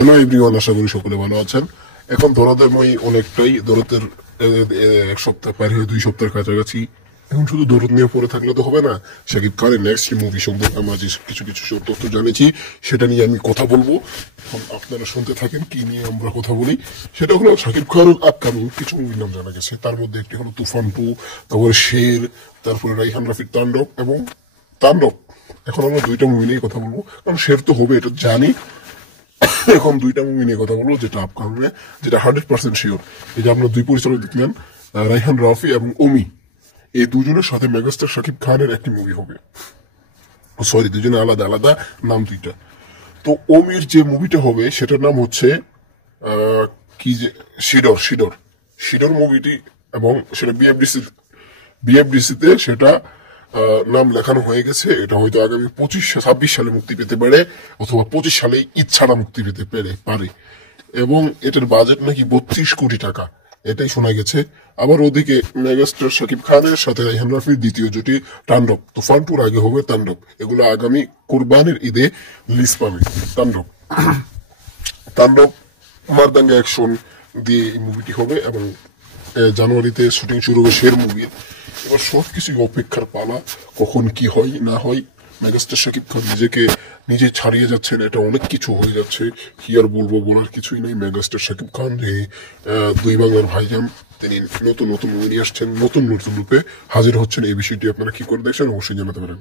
Hello everyone, আশা করি সকলে ভালো আছেন। এখন দৌড়াদৌড়ি অনেকটাই দৌড়াতের এক সপ্তাহ পার হয়ে 2 সপ্তাহের কাছাকাছি। এখন শুধু দৌড় নিয়ে পড়ে থাকলে তো হবে না। শাকিব খানের নেক্সট মুভি সম্পর্কে আমরা যে কিছু কিছু তথ্য জানেছি, সেটা নিয়ে আমি কথা বলবো। এখন আপনারা শুনতে থাকেন কি নিয়ে আমরা কথা বলি। সেটা হলো শাকিব খানের আপকামিং কিছু মুভির নাম জানা গেছে। তার মধ্যে একটি হলো তুফান 2, তারপরে শের, তারপরে রাইহান রাফির তাণ্ডব এবং তাণ্ডব। এখন আমরা 2টা মুভি নিয়ে কথা বলবো, কারণ শের তো হবে এটা জানি। এখন 2টা মুভি নিয়ে কথা বলবো যেটা আপকামিং, যেটা 100% শিওর। এই যে আপনার 2 পরিচালক দেখলেন, রাইহান রাফি এবং অমি, এই দুজনের সাথে মেগাস্টার শাকিব খানের একটি মুভি হবে। সরি, দুজনে আলাদা আলাদা নাম 2টা। তো অমির যে মুভিটা হবে সেটার নাম হচ্ছে কি যে শিডর শিডর শিডর মুভিটি, এবং সেটা বিএফডিসিতে সেটা নাম লেখানো হয়ে গেছে। এটা হয়তো আগামী 25-26 সালে মুক্তি পেতে পারে, অথবা 25 সালে ইচ্ছাটা মুক্তি পেতে পারে। এবং এটার বাজেট নাকি 32 কোটি টাকা, এটাই শোনা গেছে। আবার ওদিকে মেগাস্টার শাকিব খানের সাথে রাইহান রাফির দ্বিতীয় জুটি তাণ্ডব, তুফান 2 আগে হবে তাণ্ডব। এগুলো আগামী কোরবানির ঈদে রিলিজ পাবে। তাণ্ডব তাণ্ডব মারদাঙ্গা অ্যাকশন দিয়ে এই মুভিটি হবে, এবং জানুয়ারিতে শুটিং শুরু হবে শের মুভির। এবার সবকিছু অপেক্ষার পালা, কখন কি হয় না হয়। মেগাস্টার শাকিব খান নিজে ছাড়িয়ে যাচ্ছেন, এটা অনেক কিছু হয়ে যাচ্ছে। কি আর বলবো, বলার কিছুই নেই। মেগাস্টার শাকিব খান যে 2 বাংলার ভাইজান, তিনি নতুন নতুন মুভি নিয়ে আসছেন, নতুন নতুন রূপে হাজির হচ্ছেন। এই বিষয়টি আপনারা কি করে দেখছেন অবশ্যই জানাতে পারেন।